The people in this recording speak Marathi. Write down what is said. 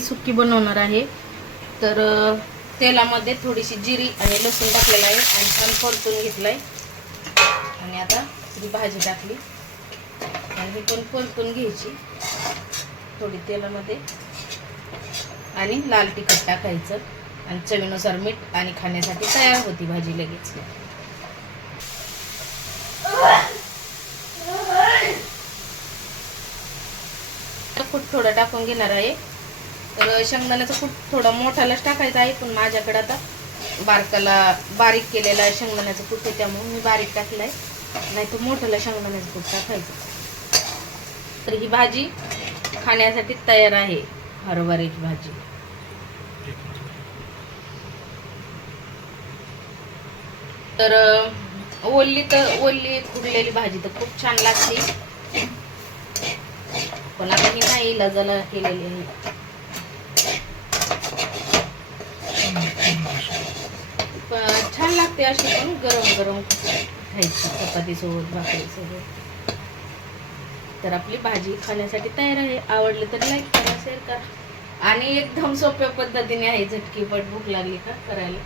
सुक्की बनवणार आहे. तर तेलामध्ये थोडीशी जिरी आणि लसूण टाकलेलं आहे आणि छान परतून आहे आणि आता ही भाजी टाकली. आणि ही पण परतून घ्यायची. थोडी तेलामध्ये. आणि लाल तिखट टाकायचं. आणि चवीनुसार मीठ आणि खाण्यासाठी तयार होती भाजी लगेच. कूट थोडं टाकून घेणार आहे. तर शेंगदाण्याचा खूप थोडा मोठालाच टाकायचा आहे पण माझ्याकडे आता बारकाला बारीक केलेला आहे शेंगदाण्याचं कूट आहे त्यामुळे मी बारीक टाकलं आहे नाही तर मोठ्याला शेंगदाण्याचं कूट टाकायचं. तर ही भाजी खाण्यासाठी तयार आहे हरभऱ्याची भाजी. तर ओल्ली ओलली तर ओलली कुरलेली भाजी तर खूप छान लागते. पण आता ही नाही इलाजाला केलेली आहे. ते अशी पण गरम गरम खायची चपाती सोबत भाकरी तर आपली भाजी खाण्यासाठी तयार आहे. आवडली तर लाईक करा शेअर करा. आणि एकदम सोप्या पद्धतीने आहे झटकीपट भूक लागली का करायला.